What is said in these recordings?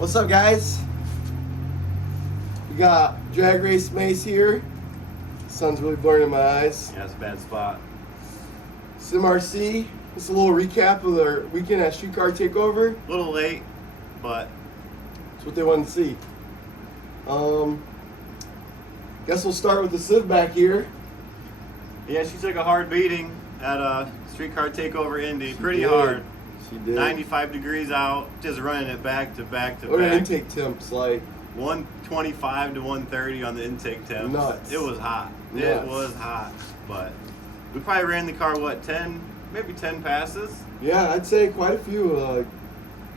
What's up, guys? We got Drag Race Mace here. Sun's really blurring in my eyes. Yeah, it's a bad spot. Sim RC. Just a little recap of their weekend at Streetcar Takeover. A little late, but That's what they wanted to see. Guess we'll start with the Civ back here. yeah, she took a hard beating at Streetcar Takeover Indy. Pretty did. hard. She did. 95 degrees out, just running it back to back to What are back. intake temps like? 125 to 130 on the intake temps. Nuts. It was hot. Nuts. It was hot, but we probably ran the car, what, 10, maybe 10 passes? Yeah, I'd say quite a few.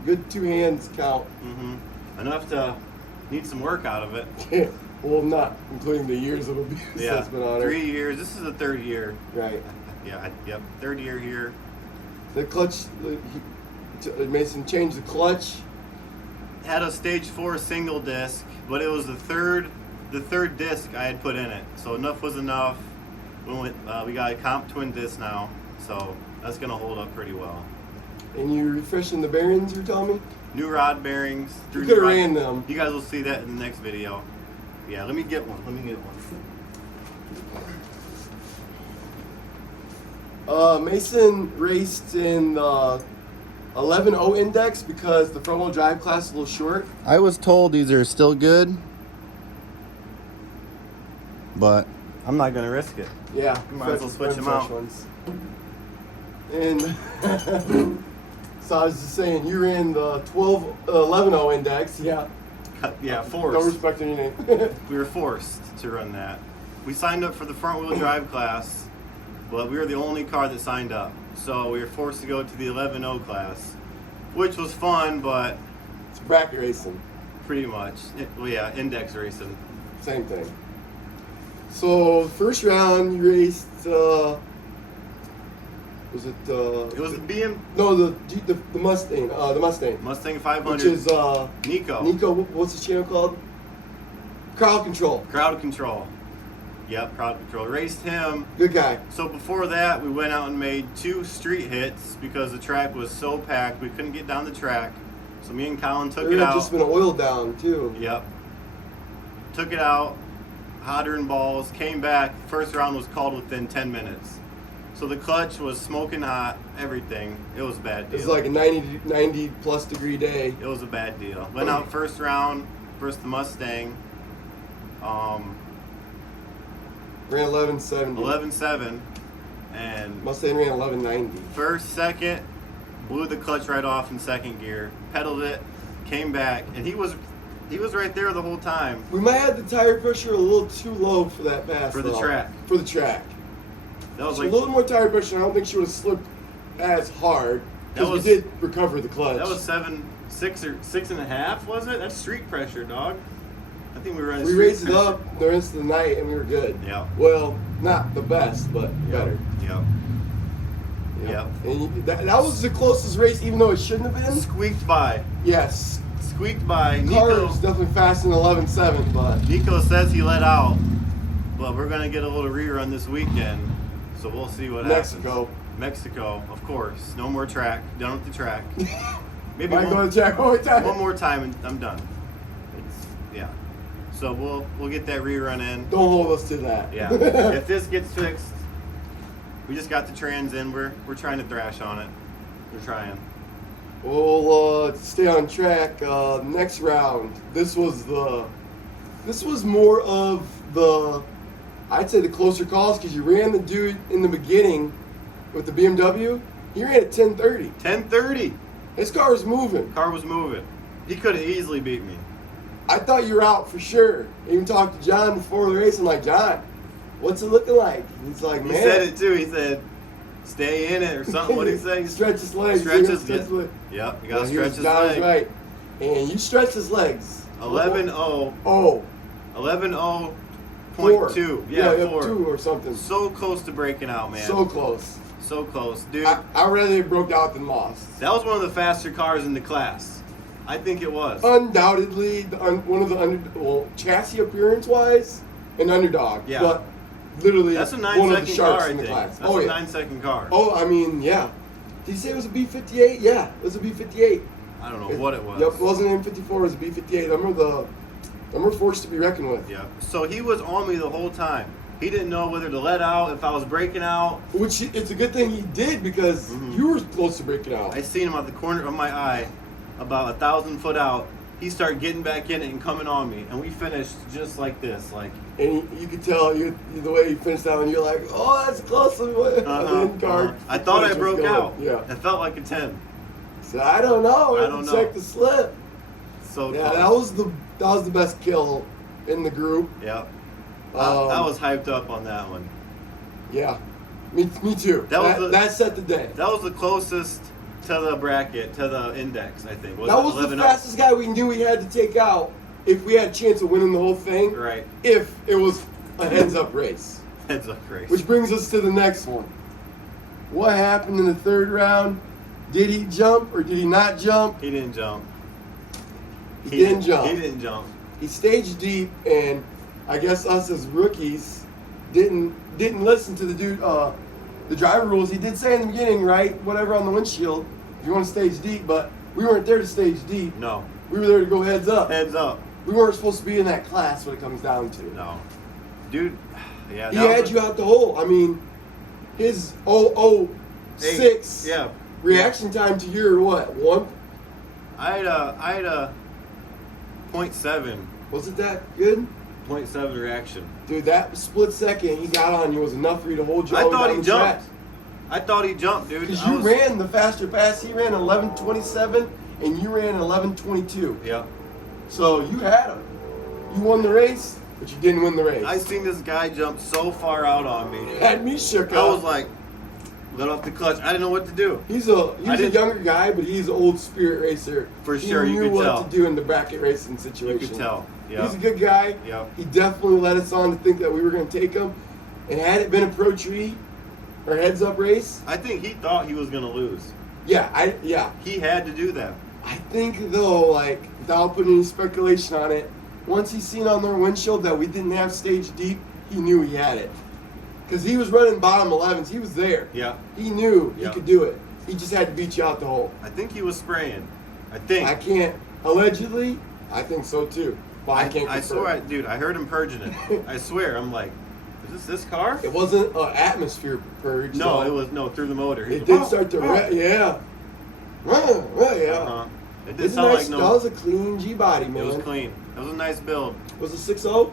Good two hands count. Enough to need some work out of it. Well, not including the years of abuse Yeah, that's been on her. 3 years. This is the third year. Right. Yeah, yep, third year here. The clutch, Mason changed the clutch. Had a stage 4 single disc, but it was the third disc I had put in it. So enough was enough. We got a comp twin disc now, so that's gonna hold up pretty well. And you're refreshing the bearings, you're telling me? New rod bearings. You could have ran them. You guys will see that in the next video. Yeah, let me get one. Mason raced in the 11.0 index because the front wheel drive class is a little short. I was told these are still good, but I'm not gonna risk it. Yeah. Might as well switch them fresh out. ones. And so I was just saying, you ran the 11.0 index. Yeah. Yeah, Don't forced. respect your name. We were forced to run that. We signed up for the front wheel drive class, but we were the only car that signed up. So we were forced to go to the 11.0 class, which was fun, but It's bracket racing. pretty much, index racing. Same thing. So first round you raced. Was it? It was the BM No, the Mustang. The Mustang. Mustang 500. Which is Nico. Nico. What's his channel called? Crowd Control. Crowd Control. Yep, Crowd Control. Raced him. Good guy. So before that, we went out and made 2 street hits because the track was so packed we couldn't get down the track. So me and Colin took There it had out. just been oiled down too. Yep. Took it out, hotter than balls, came back. First round was called within 10 minutes. So the clutch was smoking hot, everything. It was a bad It deal. was like a 90 plus degree day. It was a bad deal. Went out first round versus the Mustang. Ran 1170. 11.7. And Mustang ran 1190. first, second, blew the clutch right off in second gear. Pedaled it, came back, and he was right there the whole time. We might have the tire pressure a little too low for that pass. For the though. track. For the track. That was So like a little more tire pressure. I don't think she would have slipped as hard because we was- did recover the clutch. that was 6.5, was it? That's street pressure, dog. I think we were running. We street raised it pressure. up the rest of the night and we were good. Yeah. Well, not the best, but better. Yep. Yeah. Yep. And that was the closest race, even though it shouldn't have been. Squeaked by. Yes. Squeaked by. Car Nico, was definitely faster than 11.7, but Nico says he let out, but we're gonna get a little rerun this weekend, so we'll see what Mexico. happens. Mexico, of course. No more track. Done with the track. Maybe Might go one, to track one more time. one more time and I'm done. Yeah. So we'll get that rerun in. Don't hold us to that. Yeah. If this gets fixed, we just got the trans in. We're trying to thrash on it. We're trying. Well, to stay on track, next round. This was more of the, I'd say the closer calls because you ran the dude in the beginning with the BMW. He ran at 10:30. 10:30. His car was moving. Car was moving. He could have easily beat me. I thought you were out for sure. I even talked to John before the race. I'm like, John, what's it looking like? He's like, man. He said it too. He said, "Stay in it" or something. What did he say? Stretch his legs. Stretch You his gotta stretch his legs. Yep. You gotta Yeah, stretch his John's legs. right. And you stretched his legs. 11.0. Oh. 11.0.2. Yeah, 4. 2 or something. So close to breaking out, man. So close. So close, dude. I'd rather it broke out than lost. That was one of the faster cars in the class. I think it was. Undoubtedly, one of the chassis appearance wise, an underdog. Yeah. But literally That's a one of the 9-second sharks car, I in the think. class. That's Oh, a yeah. 9-second car. Oh, I mean, yeah. Did you say it was a B58? Yeah, it was a B58. I don't know what it was. Yep, it wasn't an M54, it was a B58. Them were forced to be reckoned with. Yeah. So he was on me the whole time. He didn't know whether to let out, if I was breaking out. Which it's a good thing he did because you were close to breaking out. I seen him out the corner of my eye, about 1,000 foot out. He started getting back in it and coming on me, and we finished just like this, like. And you could tell the way he finished that one. You're like, oh, that's close. I thought I broke out. Yeah. It felt like a 10. So I don't know. I don't know. Check the slip. So yeah, close. that was the best kill in the group. Yeah. I was hyped up on that one. Yeah, me too. That set the day. That was the closest to the bracket, to the index, I think. That was the fastest guy we knew we had to take out if we had a chance of winning the whole thing. Right. If it was a heads-up race. Heads-up race. Which brings us to the next one. What happened in the third round? Did he jump or did he not jump? He didn't jump. He didn't jump. He didn't jump. He staged deep, and I guess us as rookies didn't listen to the dude, the driver rules. He did say in the beginning, right, whatever on the windshield, if you want to stage deep, but we weren't there to stage deep. No. We were there to go heads up. Heads up. We weren't supposed to be in that class when it comes down to. No. Dude, yeah. He had you out the hole. I mean, his 006 reaction time to your what, 1? I had a 0.7. Was it that good? 0.7 reaction. Dude, that split second he got on you was enough for you to hold you I all thought down he the jumped. track. I thought he jumped, dude. Because you ran the faster pass. He ran 11:27, and you ran 11:22. Yeah. So you had him. You won the race, but you didn't win the race. I seen this guy jump so far out on me. Had me shook up. I was like, let off the clutch. I didn't know what to do. He's a younger guy, but he's an old spirit racer. For sure, he you knew could tell. what to do in the bracket racing situation. You could tell. Yep. He's a good guy. Yep. He definitely led us on to think that we were going to take him. And had it been a pro tree or heads up race, I think he thought he was going to lose. Yeah. He had to do that. I think though, like without putting any speculation on it, once he seen on their windshield that we didn't have stage deep, he knew he had it. Because he was running bottom 11s. He was there. Yeah. He knew he could do it. He just had to beat you out the hole. I think he was spraying. I think. I can't. Allegedly, I think so too. But I can't confirm. I swear, dude, I heard him purging it. I swer. I'm like, is this car? It wasn't an atmosphere purge. No, it was through the motor. It did start to yeah. Uh-huh. It did sound like no. That was a clean G body, man. It was clean. It was a nice build. Was it 6.0?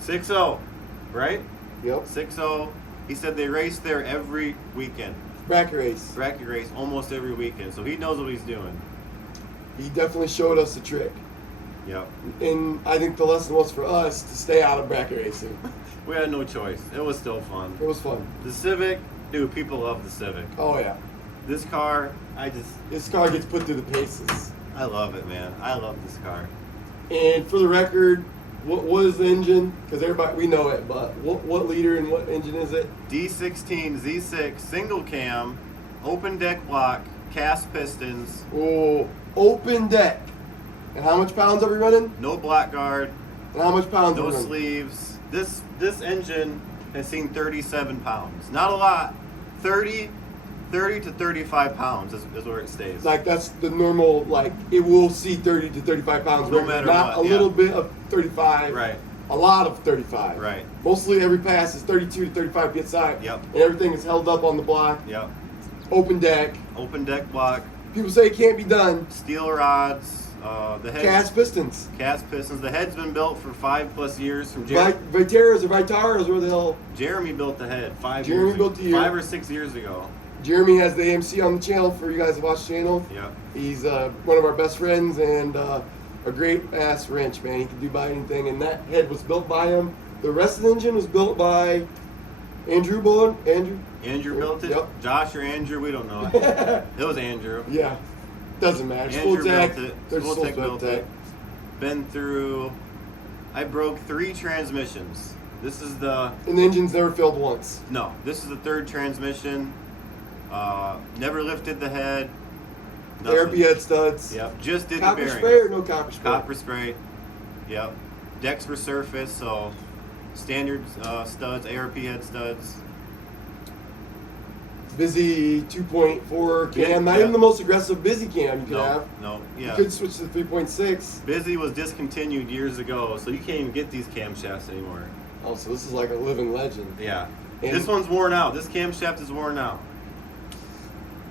6.0, right? Yep. 6.0. He said they race there every weekend. Bracket race. Bracket race almost every weekend. So he knows what he's doing. He definitely showed us the trick. Yep. And I think the lesson was for us to stay out of bracket racing. We had no choice. It was still fun. It was fun. The Civic, dude, people love the Civic. Oh, yeah. This car, This car gets put through the paces. I love it, man. I love this car. And for the record, what is the engine? Because everybody, we know it, but what liter and what engine is it? D16 Z6 single cam, open deck block, cast pistons. Oh, open deck. And how much pounds are we running? No black guard. And how much pounds are No we running? sleeves. This engine has seen 37 pounds. Not a lot. 30 to 35 pounds is where it stays. Like that's the normal, like it will see 30 to 35 pounds. No matter not what, a little bit of 35. Right. A lot of 35. Right. Mostly every pass is 32 to 35 PSI. Yep. And everything is held up on the block. Yep. Open deck. Open deck block. People say it can't be done. Steel rods. The head. Cast pistons. Cast pistons. The head's been built for 5+ years from Jeremy. Viteras or Vitaras, where the hell? Jeremy built the head 5 Jeremy years built ago. the year. 5 or 6 years ago. Jeremy has the AMC on the channel for you guys to watch the channel. Yeah. He's one of our best friends and a great ass wrench, man. He can do by anything, and that head was built by him. The rest of the engine was built by Andrew Bowen. Andrew built it? Yep. Josh or Andrew, we don't know. It was Andrew. Yeah. Doesn't matter. Andrew Tech. built it. There's Tech Full built Tech. it. Been through. I broke 3 transmissions. This is the. And the engine's never failed once. No, this is the 3rd transmission. Never lifted the head. ARP head studs. Yep. Just did copper the bearings. spray or no copper spray? Copper spray. Yep. Decks were surfaced, so standard studs, ARP head studs. Busy 2.4 cam, Yeah, not yeah. even the most aggressive busy cam you could have. No, You yeah. could switch to 3.6. Busy was discontinued years ago, so you can't even get these camshafts anymore. Oh, so this is like a living legend. Yeah. And This one's worn out. This camshaft is worn out.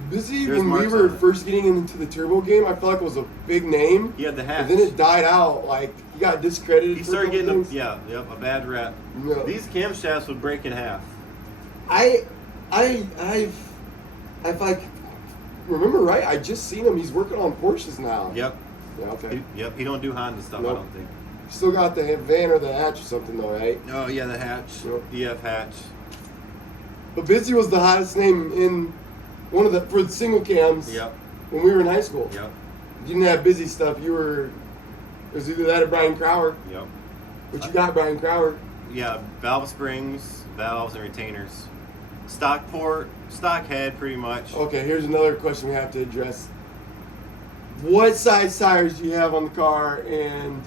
Busy, There's when we marks were on it. first getting into the turbo game, I felt like it was a big name. He had the And hatch. then it died out. Like, he got discredited. He for started couple getting things. a bad rep. No. These camshafts would break in half. If I remember right, I just seen him. He's working on Porsches now. Yep. Yeah, okay. He don't do Honda stuff, I Nope. don't think. Still got the van or the hatch or something though, right? Oh yeah, the hatch. Yep. EF hatch. But Busy was the hottest name in one of the for the single cams. Yep. When we were in high school. Yep. You didn't have Busy stuff. You were. It was either that or Brian Crower. Yep. But you got Brian Crower. Yeah, valve springs, valves, and retainers. Stock port, stock head, pretty much. Okay, here's another question we have to address. What size tires do you have on the car, and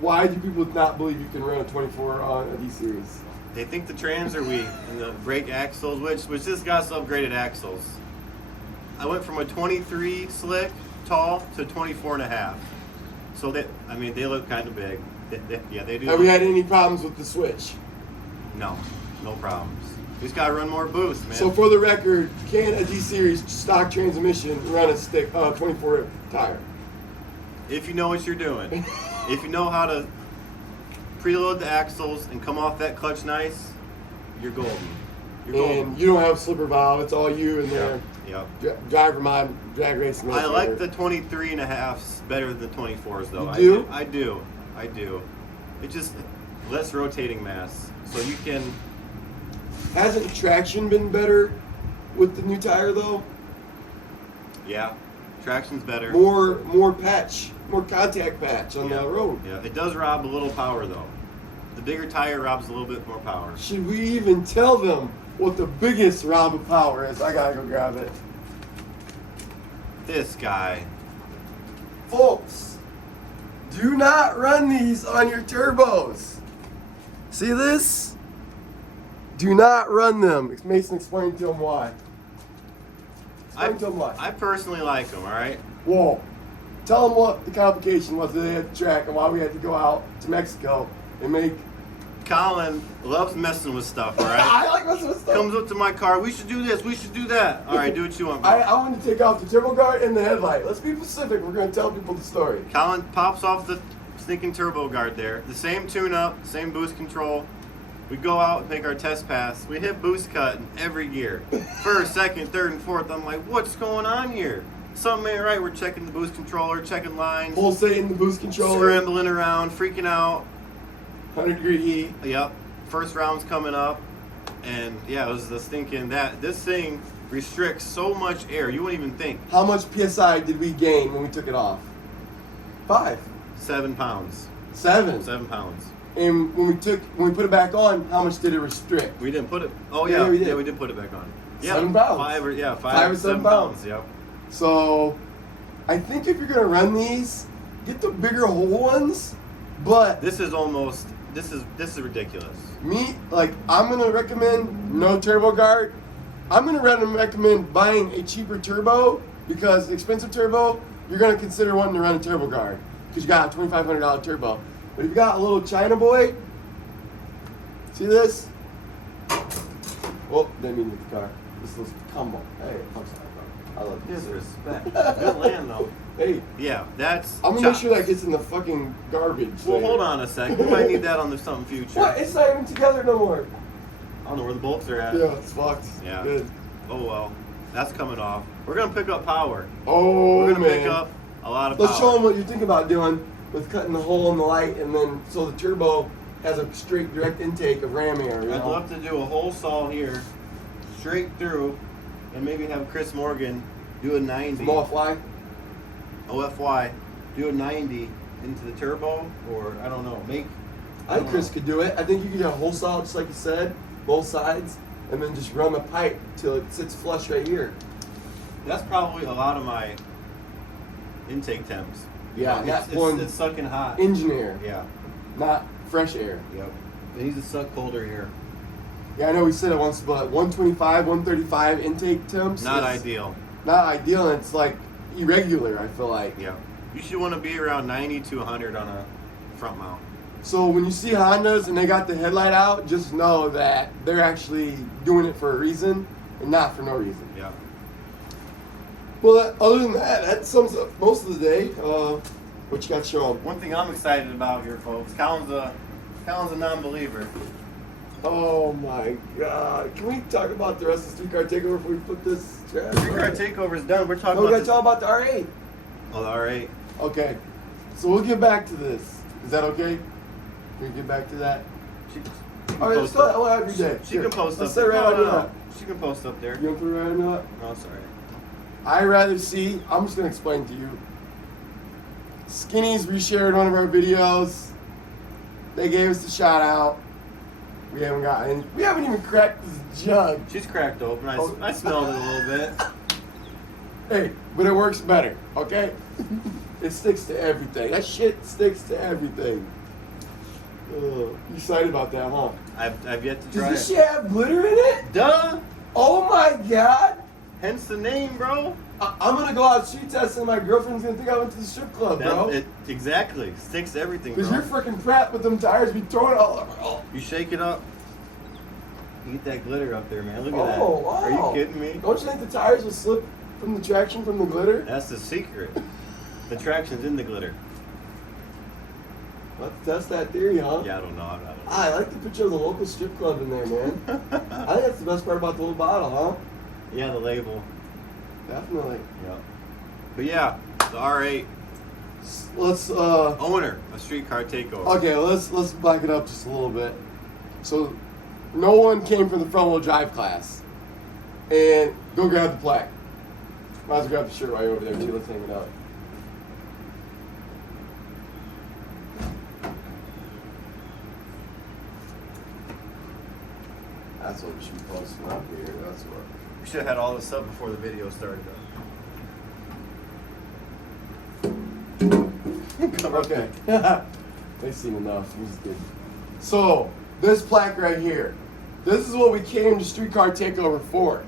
why do people not believe you can run a 24 on a D series? They think the trans are weak and the brake axles, which this got us upgraded axles. I went from a 23 slick tall to 24 and a half. So they look kind of big. Yeah, they do. Have we had any problems with the switch? No problems. You just gotta run more boost, man. So for the record, can a D series stock transmission run a 24 tire? If you know what you're doing, if you know how to preload the axles and come off that clutch nice, you're golden. You're golden. And you don't have a slipper valve. It's all you in there. Yep. Driver mod, drag racing. I like the 23 and a halves better than the 24s though. You do? I do. It just less rotating mass, so you can. Hasn't traction been better with the new tire though? Yeah, traction's better. More patch, more contact patch on Yeah. the road. Yeah, it does rob a little power though. The bigger tire robs a little bit more power. Should we even tell them what the biggest rob of power is? I gotta go grab it. This guy. Folks, do not run these on your turbos. See this? Do not run them. Mason, explain to them why. Explain to them why. I personally like them. All right. Whoa. Tell them what the complication was that they had to track and why we had to go out to Mexico and make. Colin loves messing with stuff. All right. I like messing with stuff. Comes up to my car. We should do this. We should do that. All right, do what you want. Bro. I want to take off the turbo guard and the headlight. Let's be specific. We're going to tell people the story. Colin pops off the sneaking turbo guard there. The same tune-up, same boost control. We go out and make our test pass. We hit boost cut in every gear. First, second, third, and fourth. I'm like, what's going on here? Something ain't right. We're checking the boost controller, checking lines, Pulsating the boost controller. scrambling around, freaking out. 100-degree heat. Yep. First round's coming up. And yeah, it was just thinking that this thing restricts so much air. You wouldn't even think. How much PSI did we gain when we took it off? 5. 7 pounds. 7. 7 pounds. And when we put it back on, how much did it restrict? We didn't put it. Oh Yeah, yeah, we did. yeah, we did put it back on. Yeah, 7 pounds. 5 or 5 or 7 pounds. Yep. So, I think if you're gonna run these, get the bigger hole ones. But This is almost. This is ridiculous. I'm gonna recommend no turbo guard. I'm gonna recommend buying a cheaper turbo because expensive turbo, you're gonna consider wanting to run a turbo guard because you got a $2,500 turbo. But if you got a little China boy, see this? Oh, didn't mean to hit the car. This little combo. Hey, I'm sorry, bro. I love this. Disrespect. Good land though. Hey, Yeah, that's. I'm gonna make chops. sure that gets in the fucking garbage. Well, later. hold on a sec. We might need that on the something future. What? It's not even together no more. I don't know where the bolts are at. Yeah, it's fucked. Yeah. Good. Oh well, that's coming off. We're gonna pick up power. Oh, We're gonna man. pick up a lot of Let's power. show them what you're thinking about doing with cutting the hole in the light and then so the turbo has a straight direct intake of ram air. You I'd know? love to do a whole saw here, straight through, and maybe have Chris Morgan do a 90. Small fly. OFY, do a 90 into the turbo, or I don't know, I think Chris could do it. I think you could have a whole saw, just like you said, both sides, and then just run the pipe till it sits flush right here. That's probably a lot of my intake temps. Yeah, it's sucking hot. Engine air, Yeah, not fresh air. yep. It needs to suck colder air. Yeah, I know we said it once, but 125, 135 intake temps. Not is ideal. Not ideal, and it's like irregular, I feel like. Yeah. You should want to be around 90 to 100 on a front mount. So when you see Hondas and they got the headlight out, just know that they're actually doing it for a reason and not for no reason. Yeah. Well, other than that, that sums up most of the day. What you got showing? One thing I'm excited about here, folks, Colin's a non-believer. Oh my God! Can we talk about the rest of the Streetcar Takeover before we put this? Streetcar Takeover's done. We're talking No, we about gotta talk about the R8. Oh, the R8. Okay, so we'll get back to this. Is that okay? Can we get back to that? She All right, let's post go every day. She can post Let's up sit there. right No, under no, that. no. She can post up there. You want to put it right under that? No, sorry. I rather see. I'm just gonna explain to you. Skinny's reshared one of our videos. They gave us a shout out. We haven't got any. We haven't even cracked this jug. She's cracked open. Oh. I smelled it a little bit. Hey, but it works better, okay? It sticks to everything. That shit sticks to everything. You excited about that, huh? I've yet to Does try this it. shit have glitter in it? Duh! Oh my God! Hence the name, bro. I'm gonna go out street testing and my girlfriend's gonna think I went to the strip club, bro. Exactly. Sticks to everything, bro. Because you're freaking prep with them tires be throwing it all over. Oh. You shake it up. You get that glitter up there, man. Look at Oh, that. wow. Are you kidding me? Don't you think the tires will slip from the traction from the glitter? That's the secret. The traction's in the glitter. Let's test that theory, huh? Yeah, I don't know. I don't know. I like the picture of the local strip club in there, man. I think that's the best part about the whole bottle, huh? Yeah, the label. Definitely. Yeah. But yeah, the R8 Let's owner, a streetcar takeover. okay, let's back it up just a little bit. So no one came from the front wheel drive class. And go grab the plaque. Might as well grab the shirt right over there too. Let's hang it up. That's what we should be posting up here. That's what. We should have had all this up before the video started, though. Okay. They've seen enough. We just did. So, this plaque right here. This is what we came to Streetcar Takeover for.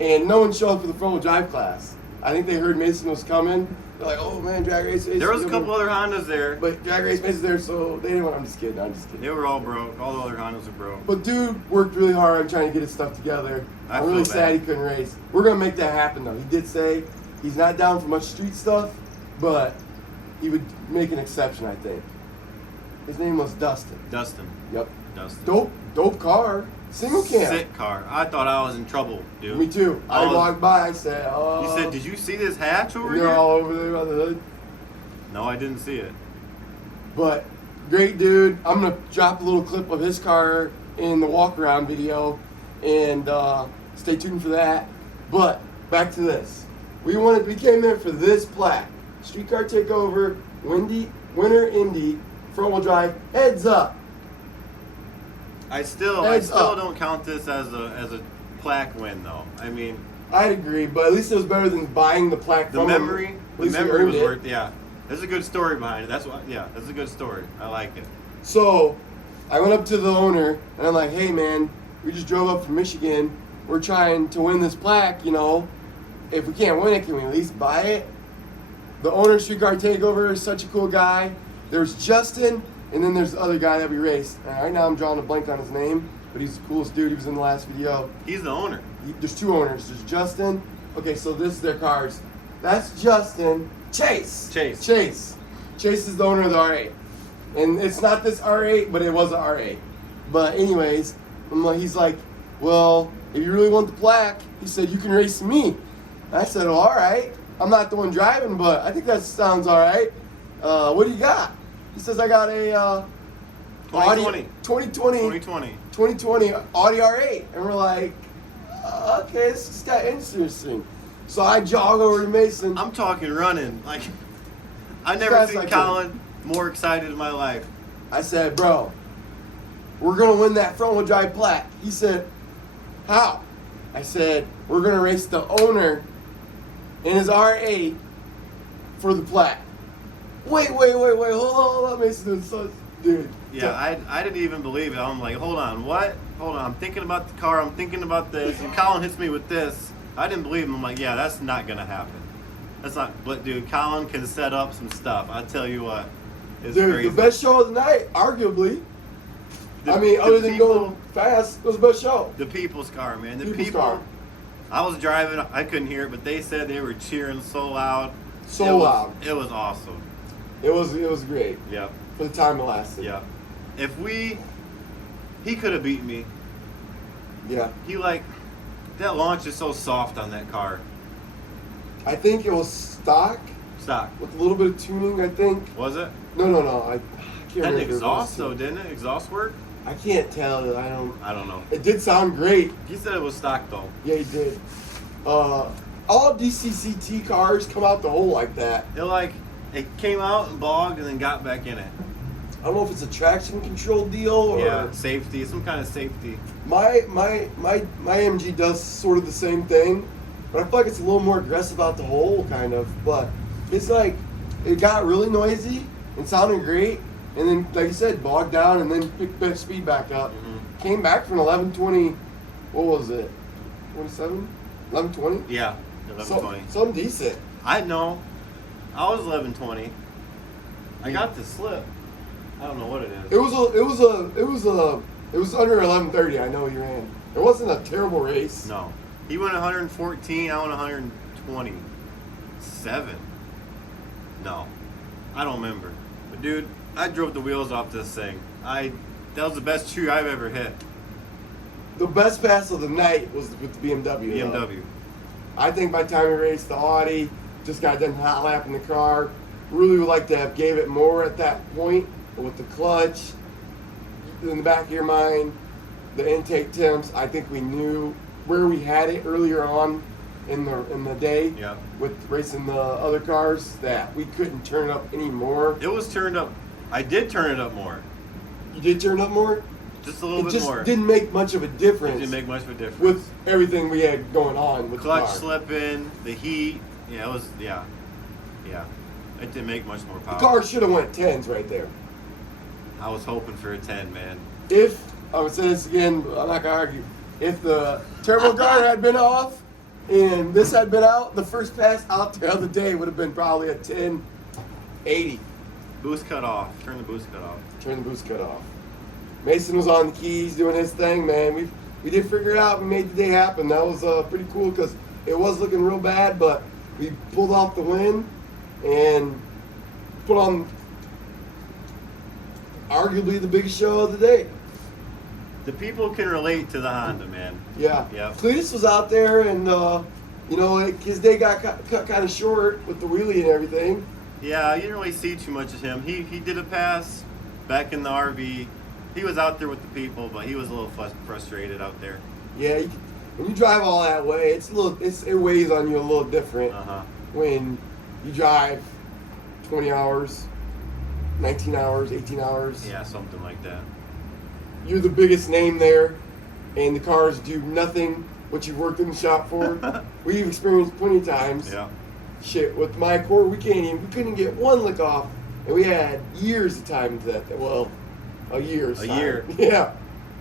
And no one showed up for the front wheel drive class. I think they heard Mason was coming. They're like, oh man, Drag Race. There was a couple other Hondas there. But Drag Race Mason's there, so they didn't want. I'm just kidding. They were all broke. All the other Hondas were broke. But dude worked really hard on trying to get his stuff together. I'm really feel sad bad. he couldn't race. We're gonna make that happen though. He did say he's not down for much street stuff, but he would make an exception, I think. His name was Dustin. Dustin. Yep. Dustin. Dope car. Single cam. Sick car. I thought I was in trouble, dude. Me too. I walked by, I said, oh. You said, did you see this hatch over They're here? all over there by the hood. No, I didn't see it. But great dude. I'm gonna drop a little clip of his car in the walk around video, and stay tuned for that. But back to this. We came there for this plaque. Streetcar Takeover, Winter Indy, front wheel drive, heads up. I still don't count this as a plaque win, though. I mean, I'd agree, but at least it was better than buying the plaque the from memory, him. At the least we memory earned was it. worth. Yeah, there's a good story behind it. That's a good story. I like it. So, I went up to the owner, and I'm like, hey man, we just drove up from Michigan. We're trying to win this plaque, you know. If we can't win it, can we at least buy it? The owner of Streetcar Takeover is such a cool guy. There's Justin, and then there's the other guy that we raced. And right now I'm drawing a blank on his name, but he's the coolest dude. He was in the last video. He's the owner. There's two owners. There's Justin. Okay, so this is their cars. That's Justin. Chase. Chase. Chase is the owner of the R8. And it's not this R8, but it was an R8. But anyways, he's like, well, if you really want the plaque, he said, you can race me. I said, well, all right. I'm not the one driving, but I think that sounds all right. What do you got? He says, I got a 2020 Audi R8. And we're like, okay, this just got interesting. So I jog over to Mason. I'm talking running. Like, I've never seen like Colin more excited in my life. I said, bro, we're going to win that front wheel drive plaque. He said, how? I said, we're going to race the owner in his R8 for the plaque. Wait, hold on, Mason. Dude. Yeah, I didn't even believe it. I'm like, hold on, what? hold on, I'm thinking about the car, I'm thinking about this, and Colin hits me with this. I didn't believe him. I'm like, yeah, that's not gonna happen. That's not. But dude, Colin can set up some stuff. I tell you what, it's Dude, crazy. the best show of the night, arguably. The other than people- going fast, it was the best show. The people's car, man. The People's people. car. I was driving. I couldn't hear it, but they said they were cheering so loud. So It was- loud. It was awesome. It was great Yep. for the time it lasted. Yep. He could have beat me. Yeah. That launch is so soft on that car. I think it was stock Stock. with a little bit of tuning. I think. Was it? No. I can't Had remember. an if it was exhaust tuned. though, didn't it? Exhaust work? I can't tell. I don't. I don't know. It did sound great. He said it was stock though. Yeah, he did. All DCCT cars come out the hole like that. It came out and bogged and then got back in it. I don't know if it's a traction control deal or Yeah, safety, some kind of safety. my MG does sort of the same thing, but I feel like it's a little more aggressive out the hole, kind of. But it's like it got really noisy and sounded great, and then like you said, bogged down and then picked back speed back up. Mhm. Came back from 1120. What was it? 27? 1120? Yeah, 1120. Some decent. I know. I was 1120. I got the slip. I don't know what it is. It was under 1130. I know he ran. It wasn't a terrible race. No. He went 114, I went 127. No. I don't remember. But dude, I drove the wheels off this thing. That was the best tree I've ever hit. The best pass of the night was with the BMW. though. BMW. I think by the time we raced the Audi, just got done hot lapping the car. Really would like to have gave it more at that point, but with the clutch in the back of your mind, the intake temps. I think we knew where we had it earlier on in the day. Yeah. With racing the other cars, that we couldn't turn it up anymore. It was turned up. I did turn it up more. You did turn it up more. Just a little It bit just more. didn't make much of a It difference didn't make much of a difference. with everything we had going on with Clutch the car. slipping, the heat. Yeah, it was. Yeah. It didn't make much more power. The car should have went 10s right there. I was hoping for a 10, man. If I would say this again, I'm not gonna argue. If the turbo guard had been off and this had been out, the first pass out the other day would have been probably a 1080. Boost cut off. Turn the boost cut off. Turn the boost cut off. Mason was on the keys doing his thing, man. We did figure it out. We made the day happen. That was pretty cool because it was looking real bad, but we pulled off the win and put on arguably the biggest show of the day. The people can relate to the Honda, man. Yeah. Yep. Cletus was out there, and his day got cut kind of short with the wheelie and everything. Yeah, you didn't really see too much of him. He did a pass back in the RV. He was out there with the people, but he was a little frustrated out there. Yeah, when you drive all that way, it weighs on you a little different Uh-huh. when you drive 20 hours, 19 hours, 18 hours. Yeah, something like that. You're the biggest name there, and the cars do nothing what you've worked in the shop for. We've experienced plenty of times. Yeah. Shit, with my Accord, we couldn't get one lick off, and we had years of time to that. Well, a year's A time. year. Yeah,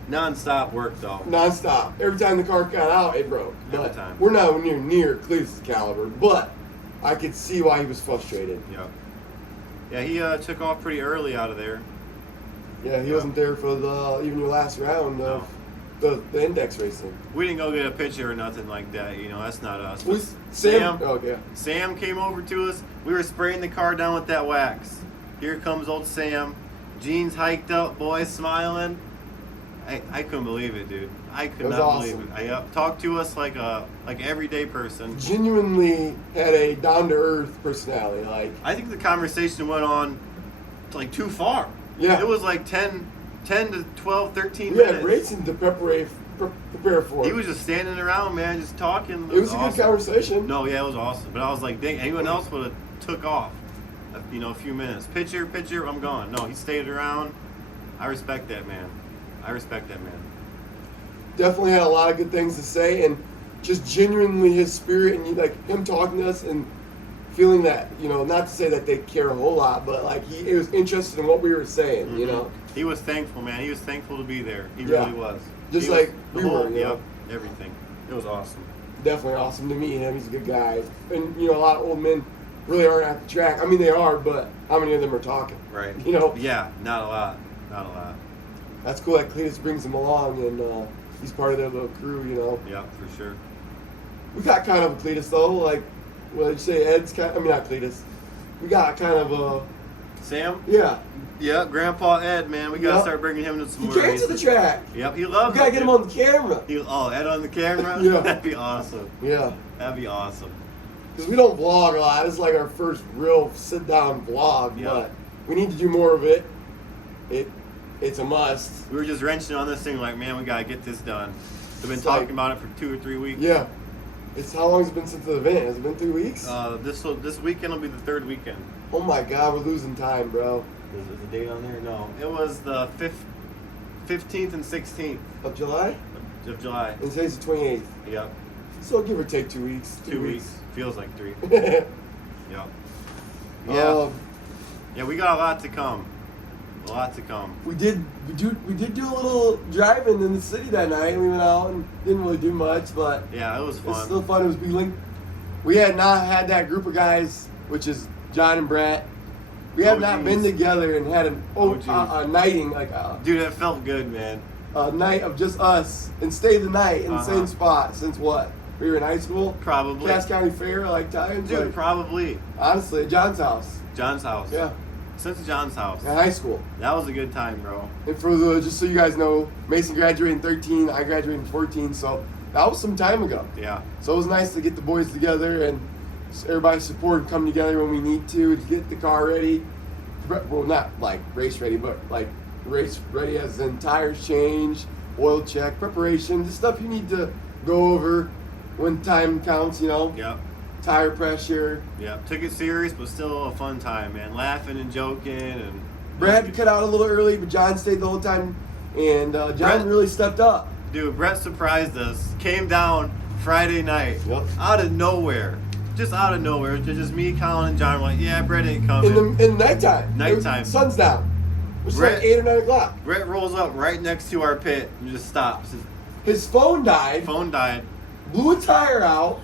Non-stop work, though. nonstop. Every time the car got out, it broke. Every But time. we're not near Cletus' caliber, but I could see why he was frustrated. Yeah. Yeah, he took off pretty early out of there. Yeah, he wasn't there for even your last round of the index racing. We didn't go get a picture or nothing like that. You know, that's not us. We, But Sam? Oh, yeah. Sam came over to us. We were spraying the car down with that wax. Here comes old Sam. Jeans hiked up, boys smiling. I couldn't believe it, dude. I could It was not awesome. believe it. Talked to us like everyday person. Genuinely had a down-to-earth personality. Like, I think the conversation went on like too far. Yeah. It was like 10 to 12, 13 we minutes. had racing to prepare for. He was just standing around, man, just talking. It was a awesome. good conversation. No, yeah, it was awesome. But I was like, dang, anyone else would have took off. A few minutes. Picture, I'm gone. No, he stayed around. I respect that man. Definitely had a lot of good things to say, and just genuinely his spirit and like him talking to us and feeling that, not to say that they care a whole lot, but like he was interested in what we were saying, He was thankful, man. He was thankful to be there. He Yeah. really was. just He like was- we were. You know? everything. It was awesome. Definitely awesome to meet him. He's a good guy. And, you know, a lot of old men really aren't at the track. I mean, they are, but how many of them are talking? Right. You know? Yeah, not a lot. Not a lot. That's cool that Cletus brings him along, and he's part of their little crew, you know? Yeah, for sure. We got kind of a Cletus, though. Like, what did you say? Ed's kind I mean, not Cletus. We got kind of a... Sam? Yeah. Yeah, Grandpa Ed, man. We got to Yep. start bringing him to some He more came to races. the track. Yep, he loves We got to it, get him dude. on the camera. Ed on the camera? Yeah. That'd be awesome. Yeah. That'd be awesome. Because we don't vlog a lot. It's like our first real sit-down vlog, Yeah. but we need to do more of it. It's a must. We were just wrenching on this thing like, man, we got to get this done. We've been It's talking like- about it for 2 or 3 weeks. Yeah. It's how long has it been since the event? Has it been 3 weeks? This weekend will be the third weekend. Oh my God, we're losing time, bro. Is the date on there? No. It was the 15th and 16th Of July? of July. And today's the 28th. Yep. So give or take 2 weeks. 2 weeks. Feels like 3. yeah. Yep. Yeah. Yeah, we got a lot to come. A lot to come. We did do a little driving in the city that night. We went out and didn't really do much, but Yeah, it was it's fun. still fun. It was we had not had that group of guys, which is John and Brett. We have not OGs. been together and had a nighting, like Dude, that felt good, man. a night of just us and stay the night in the Uh-huh. same spot since what? We were in high school? Probably. Cass County Fair, like times? Dude, Like, probably. honestly, at John's house. John's house. Yeah, Since John's house. in high school. That was a good time, bro. And just so you guys know, Mason graduated in 13, I graduated in 14, so that was some time ago. Yeah. So it was nice to get the boys together and everybody support and come together when we need to get the car ready. Well, not like race ready, but like race ready as in tires change, oil check, preparation, the stuff you need to go over when time counts, you know. Yep. Tire pressure. Yep. Took it serious, but still a fun time, man. Laughing and joking and. Brad had to cut out a little early, but John stayed the whole time, and John Brett- really stepped up. Dude, Brett surprised us. Came down Friday night. Yep. Out of nowhere. Just out of nowhere. Just me, Colin, and John were like, yeah, Brett ain't coming. In the nighttime. Nighttime. Sun's down. Which is Brett- like 8 or 9 o'clock. Brett rolls up right next to our pit and just stops. His His phone died. phone died. Blew a tire out.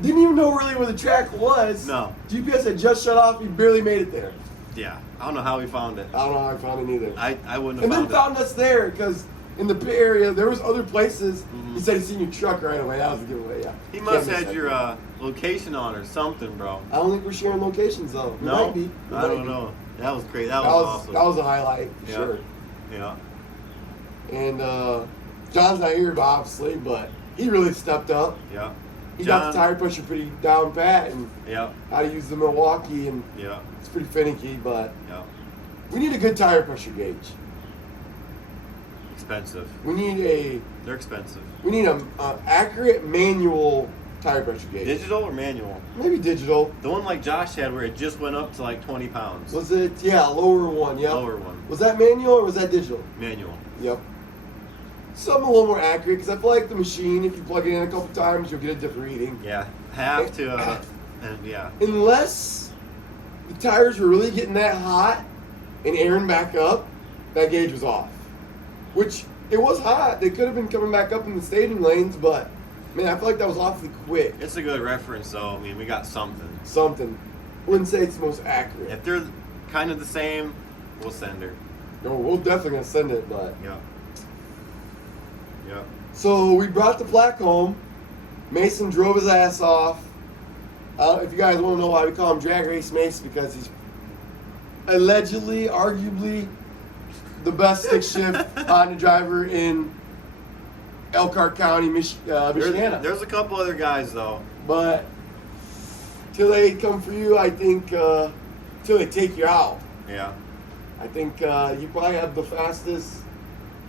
Didn't even know really where the track was. No. GPS had just shut off. He barely made it there. Yeah. I don't know how we found it. I don't know how I found it either. I wouldn't have And then found it. found us there because in the pit area there was other places. Mhm. He said he seen your truck right away. That was a giveaway. Yeah. He Can't must miss have that. your location on or something, bro. I don't think we're sharing locations though. We No? might be. We I might don't be. know. That was great. That That was was awesome. that was a highlight for Yeah. sure. Yeah. And John's not here, obviously, but he really stepped up. Yeah. He got the tire pressure pretty down pat and Yeah. how to use the Milwaukee, and Yeah. it's pretty finicky, but Yeah. we need a good tire pressure gauge. Expensive. We need They're expensive. a accurate manual tire pressure gauge. Digital or manual? Maybe digital. The one like Josh had where it just went up to like 20 pounds. Was it? Yeah, lower one. Yep. Lower one. Was that manual or was that digital? Manual. Yep. Something a little more accurate because I feel like the machine, if you plug it in a couple times, you'll get a different reading. Yeah. Have to, and yeah. Unless the tires were really getting that hot and airing back up, that gauge was off. Which, it was hot. They could have been coming back up in the staging lanes, but, man, I feel like that was awfully quick. It's a good reference, though. I mean, we got something. Something. Wouldn't say it's the most accurate. If they're kind of the same, we'll send her. No, we're definitely going to send it, but. Yeah. Yeah. So we brought the plaque home. Mason drove his ass off. If you guys want to know why we call him Drag Race Mace, because he's allegedly, arguably, the best stick shift Honda driver in Elkhart County, Michiana. There's a couple other guys, though. But till they come for you, I think, till they take you out, Yeah. I think you probably have the fastest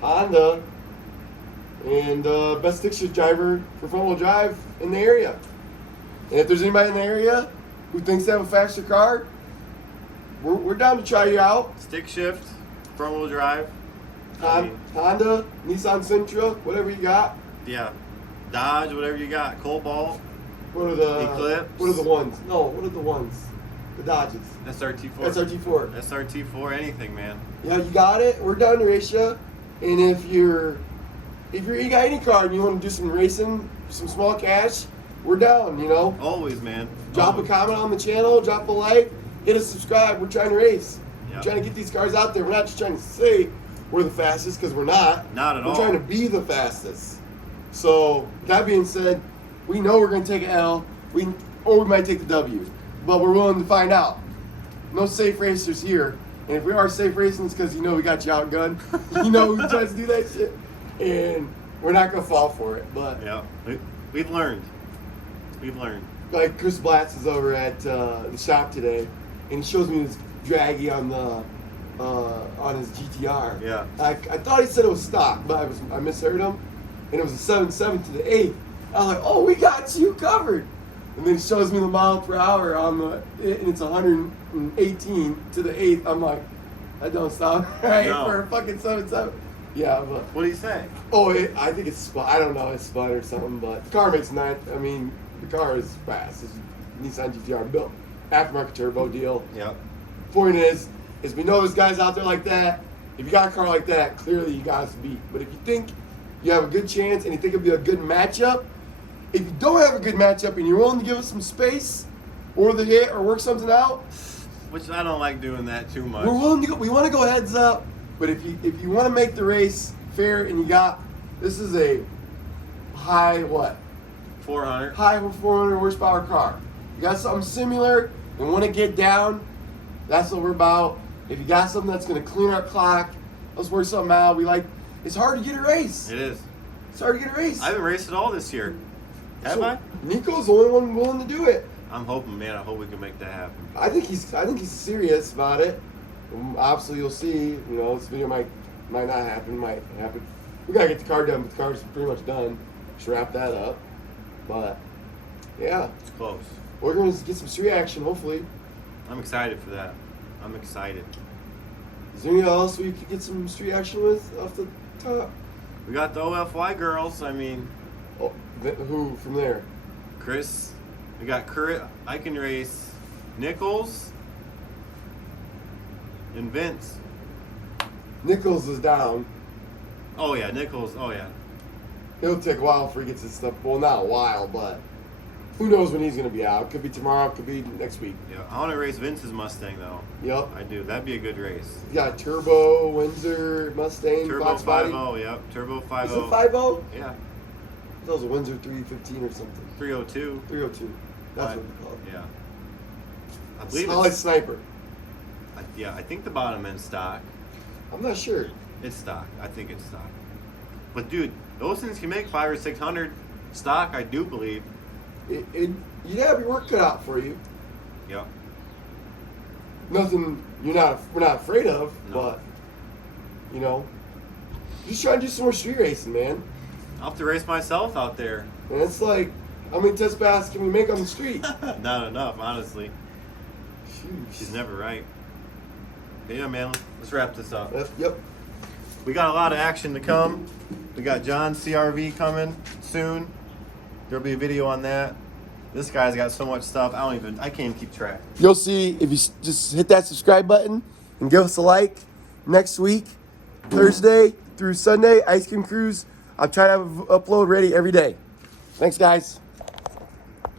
Honda and best stick shift driver for front wheel drive in the area. And if there's anybody in the area who thinks they have a faster car, we're down to try you out. Stick shift, front wheel drive. I mean, Honda, Nissan Sentra, whatever you got. yeah. Dodge, whatever you got. Cobalt, What are the Eclipse. What are the ones? No, what are the ones? The Dodges. SRT4. SRT4. SRT4, anything, man. Yeah, you got it. We're down to race you. And if you're if you got any car and you want to do some racing, some small cash, we're down. You know, Always, man. drop Always. a comment on the channel, drop a like, hit a subscribe. We're trying to race. Yeah. We're trying to get these cars out there. We're not just trying to say we're the fastest because we're not. Not at all. We're trying to be the fastest. So that being said, we know we're going to take an L. Or we might take the W, but we're willing to find out. No safe racers here. And if we are safe racing, it's because you know we got you outgunned. You know who tries to do that shit. And we're not going to fall for it. But Yeah, we've learned. We've learned. like Chris Blatz is over at the shop today, and he shows me this draggy on his GTR. Yeah. I thought he said it was stock, but I misheard him, and it was a 7.7 to the 8th. I was like, oh, we got you covered. And then he shows me the mile per hour and it's 118 to the 8th. I'm like, that don't sound right No. for a fucking 7.7. Yeah, but What do you say? I think it's spun. I don't know, it's spun or something, but the car makes ninth. I mean, the car is fast. It's a Nissan GTR built aftermarket turbo deal. Yep. Point is we know there's guys out there like that. If you got a car like that, clearly you got us beat. But if you think you have a good chance and you think it'll be a good matchup, if you don't have a good matchup and you're willing to give us some space or the hit or work something out, Which I don't like doing that too much. we're willing to go. We want to go heads up. But if you want to make the race fair and you got, this is a high 400. 400 horsepower car. You got something similar and want to get down, that's what we're about. If you got something that's going to clean our clock, let's work something out. It's hard to get a race. It is. It's hard to get a race. I haven't raced at all this year. Have So, I? Nico's the only one willing to do it. I'm hoping, man. I hope we can make that happen. I think he's serious about it. Obviously, you'll see. You know, this video might not happen. Might happen. We gotta get the car done, but the car's pretty much done. Just wrap that up. But yeah, It's close. we're gonna get some street action. Hopefully. I'm excited for that. I'm excited. Is there anything else we could get some street action with off the top? We got the OFY girls. I mean, Oh, who from there? Chris. We got Kurt. I can race Nichols and Vince. Nichols is down. Oh yeah, Nichols. Oh yeah. It'll take a while before he gets his stuff. Well, not a while, but who knows when he's gonna be out? Could be tomorrow. Could be next week. Yeah. I want to race Vince's Mustang though. Yep. I do. That'd be a good race. You got Turbo, Windsor, Mustang, Turbo Fox body. 50. Yep. Turbo 50. Is it 50? Yeah. That was a Windsor 315 or something. 302. 302. That's what they call it. Yeah. I believe Solid it's. sniper. I think the bottom end's stock. I'm not sure. It's stock. I think it's stock. But dude, those things can make 500 or 600 stock. I do believe. You'd have your work cut out for you. Yep. Nothing we're not afraid of, No. but you know, just trying to do some more street racing, man. I'll have to race myself out there. And it's like, how many test passes can we make on the street? Not enough, honestly. Sheesh. She's never right. But yeah, man. Let's wrap this up. Yep. We got a lot of action to come. We got John's CRV coming soon. There'll be a video on that. This guy's got so much stuff. I can't even keep track. You'll see if you just hit that subscribe button and give us a like. Next week, Thursday through Sunday, Ice Cream Cruise. I'm trying to have an upload ready every day. Thanks, guys.